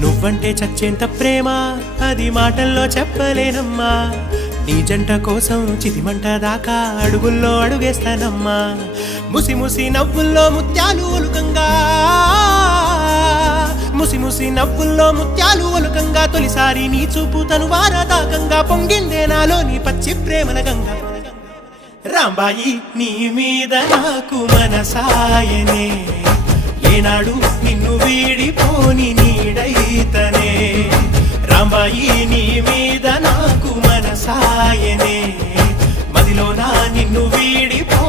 నువ్వంటే చచ్చేంత ప్రేమ అది మాటల్లో చెప్పలేనమ్మా నీ జంట కోసం చితిమంట దాకా అడుగుల్లో అడుగేస్తానమ్మా ముసి ముసి నవ్వుల్లో ముత్యాలు ఒలుకంగా ముసి ముసి నవ్వుల్లో ముత్యాలు ఒలుకంగా తొలిసారి నీ చూపు తను వారదాకంగా పొంగిందే నాలో నీ పచ్చి ప్రేమల గంగా రాంబాయి నీ మీద నాకు మనసాయనే ఏనాడు నిన్ను వీడిపోని నీడైతనే రాంబాయి నీ మీద నాకు మనసాయనే మదిలో నా నిన్ను వీడిపో